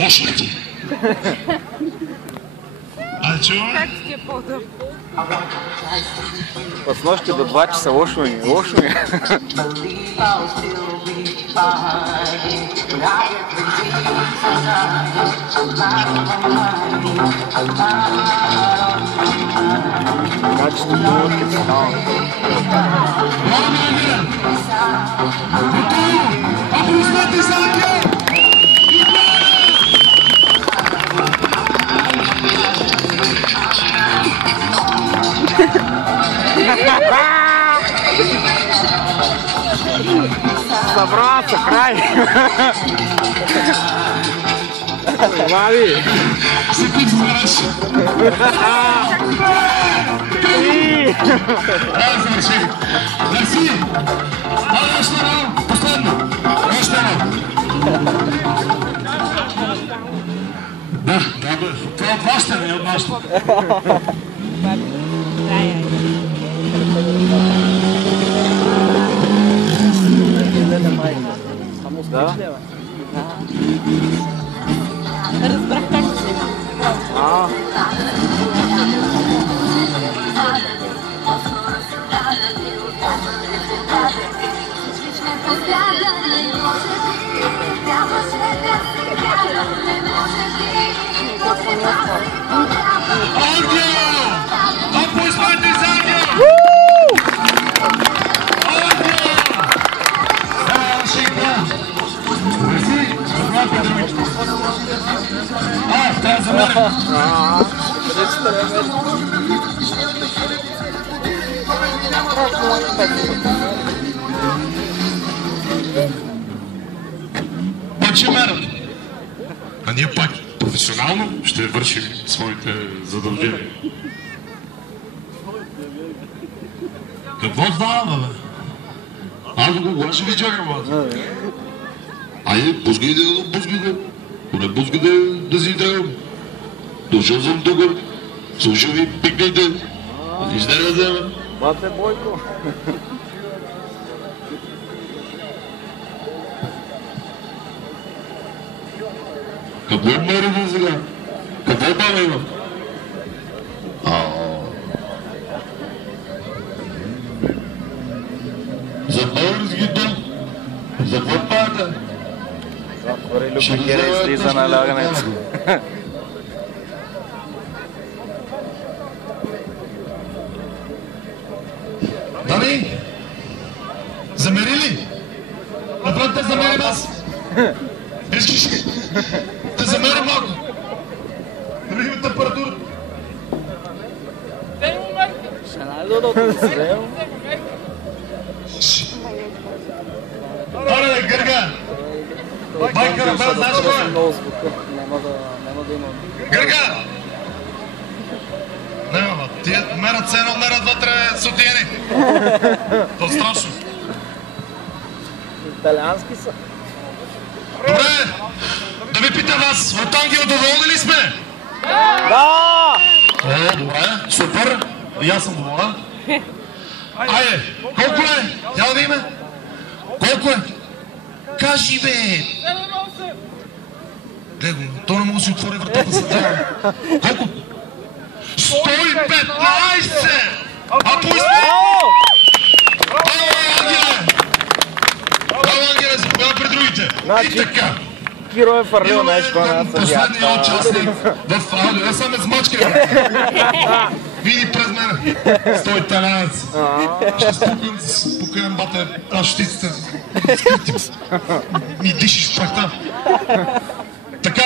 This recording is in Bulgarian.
Лошо ли ти? Айде, чуваме? Как ти е по-удобно? С нощи до 2 часа лошо ми. Качеството е финално. Аплодисменти за Ангел! Събрался, край! Вали! Си ти знаеш! Завърши! Мерси! Още едно! Последно! Още едно! Да, това е от вашите, не от нашите. Да? Разбрах как се Ангел! Аплодисменти за Ангел! Трябва за мен. Пъче мерът. А ние пак професионално ще вършим своите задължения. Какво става, бе? Аз го ще ви чакам, бе. Айде, пускай да. Не пускай да си тръгвам. Дошъл съм тук, слушам ви, пикните. Нищо не взема. Бате Бойко. Какво е мерите сега? Какво там има? За български дом? За какво пада? Затвори Люпикера и слиза на лягането. Дами? Замери ли? Направо те замерим аз. Искаш ли? Те замерим малко. Да видим температурата. Ще най-додо да се вземем. Оле, Гърга! Байка на брат, знаеш кой е? Няма да има. Гърга! Няма, тия мерят се едно, мерят вътре сутиени. То страшно. Италиански са. Добре, да ви питам вас, от Ангел доволни ли сме? Да! О, добре, супер. И аз съм доволен. Айде, колко е? Я да видим. Колко е? Кажи, бе! Гледай го, той не може да си отвори вратата за това. Колко? 115! Аплодисменти! Браво, Ангеле! Браво, Ангеле, заповядай при другите. И така. Киро е фарлил нещо на последния участник в аудио. Аз съм смачка. Види през мен. Стой италианец. Ще спукам бате ращиците. Ми дишиш в прахта. Така.